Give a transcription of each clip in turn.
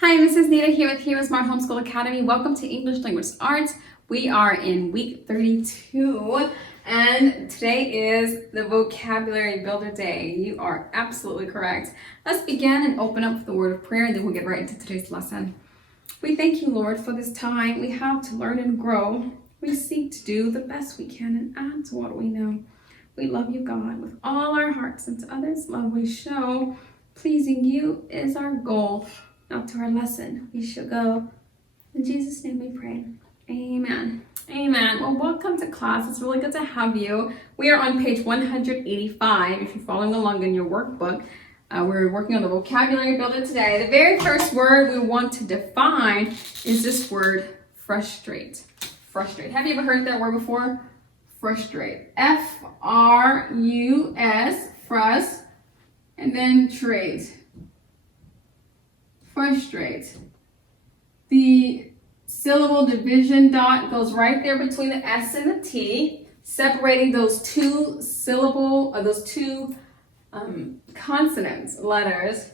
Hi, this is Nita here with Smart Homeschool Academy. Welcome to English Language Arts. We are in week 32 and today is the vocabulary builder day. You are absolutely correct. Let's begin and open up with the word of prayer and then we'll get right into today's lesson. We thank you, Lord, for this time we have to learn and grow. We seek to do the best we can and add to what we know. We love you, God, with all our hearts, and to others love we show. Pleasing you is our goal. Now to our lesson, we shall go. In Jesus' name we pray. Amen. Amen. Well, welcome to class. It's really good to have you. We are on page 185. If you're following along in your workbook, we're working on the vocabulary builder today. The very first word we want to define is this word, frustrate. Frustrate. Have you ever heard that word before? Frustrate. F-R-U-S, frust, and then trate. Frustrate. The syllable division dot goes right there between the S and the T, separating those two consonants, letters.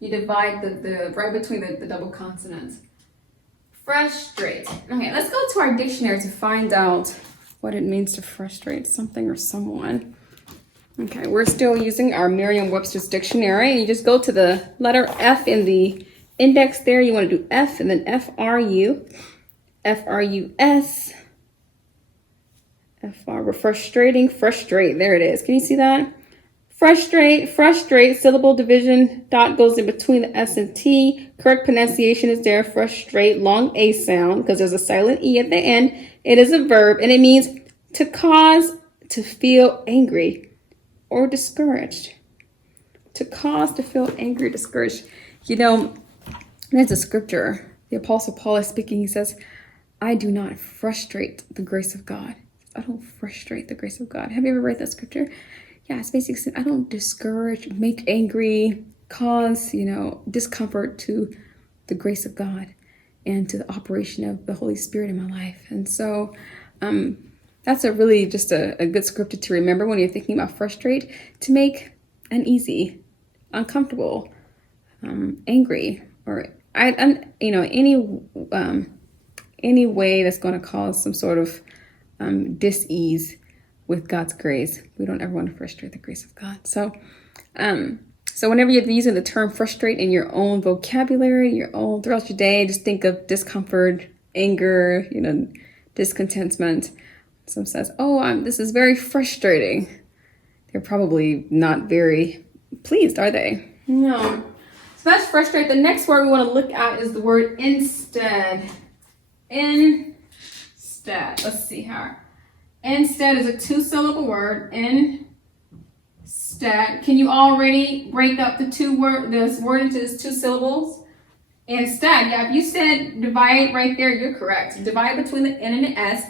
You divide the right between the double consonants. Frustrate. Okay, let's go to our dictionary to find out what it means to frustrate something or someone. Okay, we're still using our Merriam-Webster's dictionary. You just go to the letter F in the index there. You want to do F and then F-R-U, F-R-U-S, F-R, we're frustrating, frustrate. There it is. Can you see that? Frustrate, syllable division, dot goes in between the S and T. Correct pronunciation is there, frustrate, long A sound, because there's a silent E at the end. It is a verb, and it means to cause to feel angry or discouraged. To cause to feel angry or discouraged. You know, there's a scripture. The Apostle Paul is speaking. He says, I do not frustrate the grace of God. I don't frustrate the grace of God. Have you ever read that scripture? Yeah, it's basically saying, I don't discourage, make angry, cause, discomfort to the grace of God and to the operation of the Holy Spirit in my life. And so, that's a really just a good scripture to remember when you're thinking about frustrate, to make uneasy, uncomfortable, angry, or any way that's going to cause some sort of dis-ease with God's grace. We don't ever want to frustrate the grace of God. So whenever you're using the term frustrate in your own vocabulary, throughout your day, just think of discomfort, anger, discontentment. Someone says, this is very frustrating. They're probably not very pleased, are they? No. So that's frustrate. The next word we want to look at is the word instead. Instead. Let's see here. Instead is a two-syllable word. Instead. Can you already break up this word into its two syllables? Instead. Yeah, if you said divide right there, you're correct. Divide between the N and the S.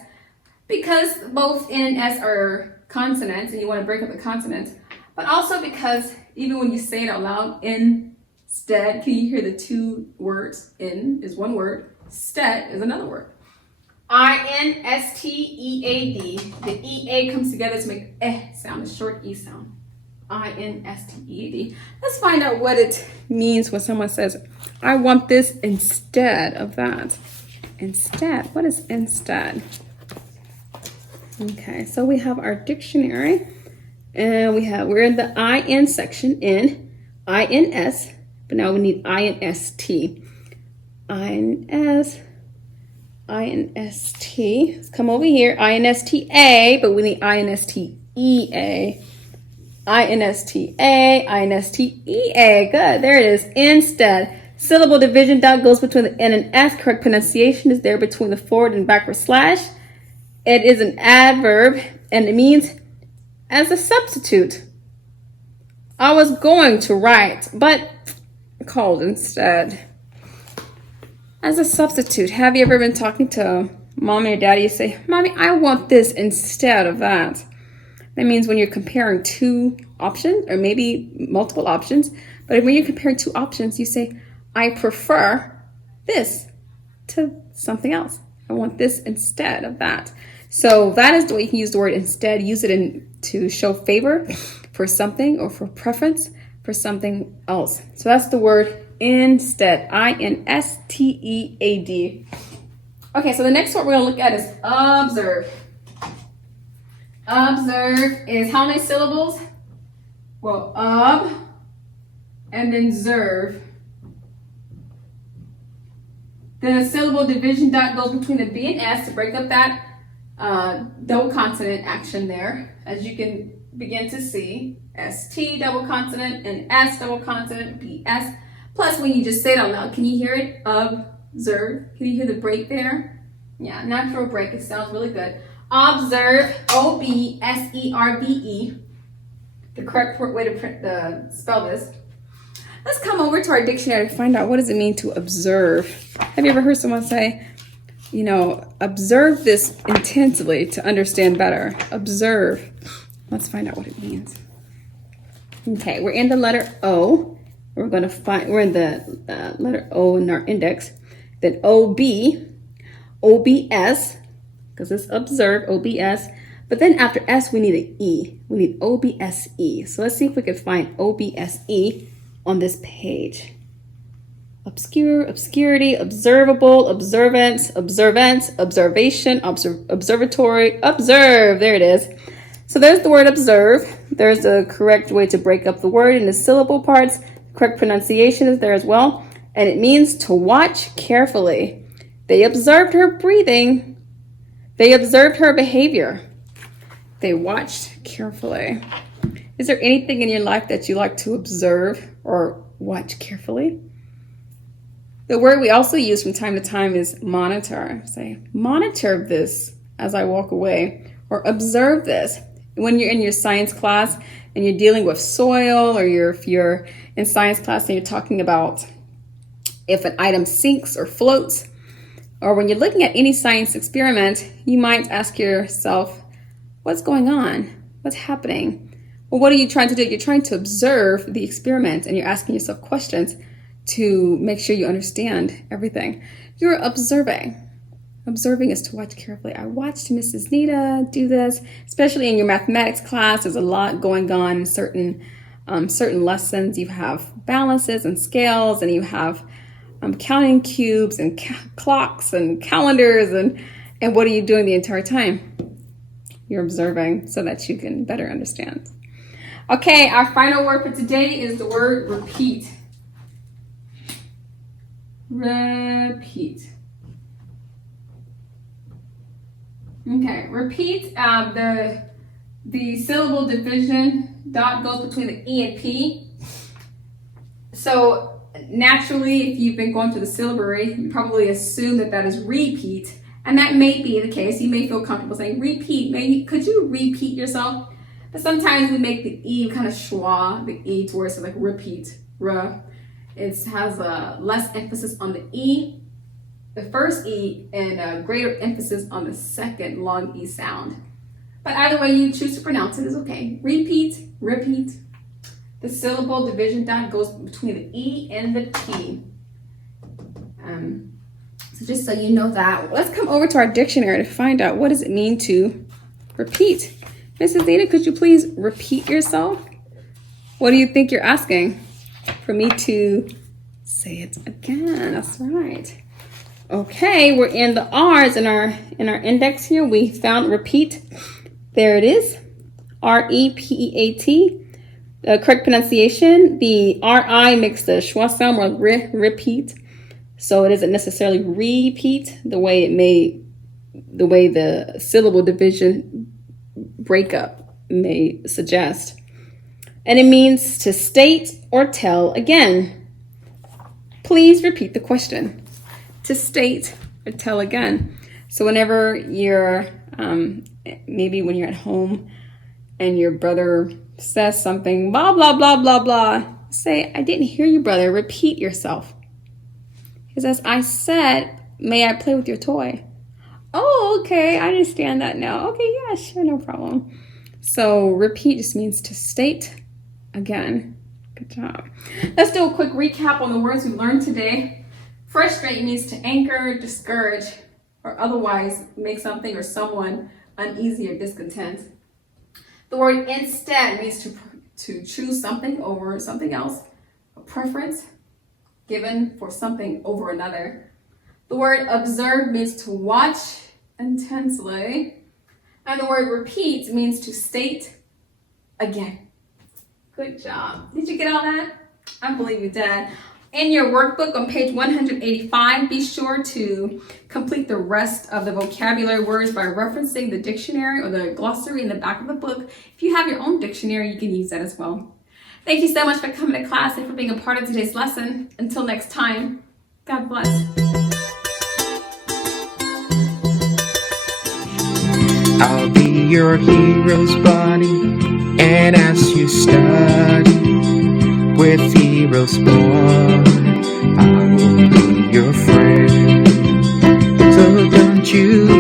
Because both N and S are consonants and you want to break up the consonants, but also because even when you say it out loud, instead, can you hear the two words? In is one word, stead is another word. I-N-S-T-E-A-D. The E-A comes together to make sound, a short E sound. I-N-S-T-E-A-D. Let's find out what it means when someone says, I want this instead of that. Instead, what is instead? Okay, so we have our dictionary, and we're in the IN section, INS, but now we need INST. INST. Let's come over here, INSTA, but we need INSTEA. INSTA. Good, there it is. Instead. Syllable division dot goes between the N and S. Correct pronunciation is there between the forward and backward slash. It is an adverb, and it means as a substitute. I was going to write, but called instead. As a substitute. Have you ever been talking to mommy or daddy? You say, Mommy, I want this instead of that. That means when you're comparing two options, or maybe multiple options, but when you're comparing two options, you say, I prefer this to something else. I want this instead of that. So that is the way you can use the word instead. Use it to show favor for something or for preference. for something else. So that's the word instead, I-N-S-T-E-A-D. Okay, so the next word we're gonna look at is observe. Observe is how many syllables? Well, and then serve. Then a syllable division dot goes between the B and S to break up that double consonant action there, as you can begin to see. ST double consonant and S double consonant, BS. Plus, when you just say it out loud, can you hear it? Observe. Can you hear the break there? Yeah, natural break. It sounds really good. Observe, O-B-S-E-R-V-E. The correct way to spell this. Let's come over to our dictionary to find out what does it mean to observe. Have you ever heard someone say, you know, observe this intensively to understand better? Observe. Let's find out what it means. Okay, we're in the letter O. We're in the letter O in our index. Then O-B, O-B-S, because it's observe, O-B-S. But then after S, we need an E. We need O-B-S-E. So let's see if we can find O-B-S-E on this page. Obscure, obscurity, observable, observance, observance, observation, observatory, observe. There it is. So there's the word observe. There's a correct way to break up the word in the syllable parts. Correct pronunciation is there as well. And it means to watch carefully. They observed her breathing. They observed her behavior. They watched carefully. Is there anything in your life that you like to observe or watch carefully? The word we also use from time to time is monitor. Say, monitor this as I walk away, or observe this. When you're in your science class and you're dealing with soil, or if you're in science class and you're talking about if an item sinks or floats, or when you're looking at any science experiment, you might ask yourself, what's going on? What's happening? Well, what are you trying to do? You're trying to observe the experiment, and you're asking yourself questions to make sure you understand everything. You're observing. Observing is to watch carefully. I watched Mrs. Nita do this, especially in your mathematics class. There's a lot going on in certain lessons. You have balances and scales, and you have counting cubes and clocks and calendars. And what are you doing the entire time? You're observing so that you can better understand. Okay, our final word for today is the word repeat. Repeat. Okay, repeat. The syllable division dot goes between the E and P. So naturally, if you've been going through the syllabary, you probably assume that is repeat, and that may be the case. You may feel comfortable saying repeat. Could you repeat yourself? But sometimes we make the E kind of schwa, the E towards like repeat. It has a less emphasis on the E, the first E, and a greater emphasis on the second long E sound. But either way you choose to pronounce it is okay. Repeat, repeat. The syllable division dot goes between the E and the P. So just so you know that, let's come over to our dictionary to find out what does it mean to repeat. Mrs. Nita, could you please repeat yourself? What do you think you're asking? For me to say it again. That's right. Okay, we're in the R's in our index here. We found repeat. There it is. R-E-P-E-A-T. Correct pronunciation. The R-I makes the schwa sound more repeat. So it isn't necessarily repeat the way the syllable division breakup may suggest. And it means to state or tell again. Please repeat the question. To state or tell again. So whenever you're, maybe when you're at home and your brother says something, blah, blah, blah, blah, blah, say, I didn't hear you, brother. Repeat yourself. Because as I said, may I play with your toy? Oh, okay, I understand that now. Okay, yeah, sure, no problem. So repeat just means to state again. Good job. Let's do a quick recap on the words we've learned today. Frustrate means to anger, discourage, or otherwise make something or someone uneasy or discontent. The word instead means to choose something over something else, a preference given for something over another. The word observe means to watch intensely. And the word repeat means to state again. Good job. Did you get all that? I believe you did. In your workbook on page 185, be sure to complete the rest of the vocabulary words by referencing the dictionary or the glossary in the back of the book. If you have your own dictionary, you can use that as well. Thank you so much for coming to class and for being a part of today's lesson. Until next time, God bless. I'll be your hero's buddy, and as you study with heroes born, I will be your friend. So don't you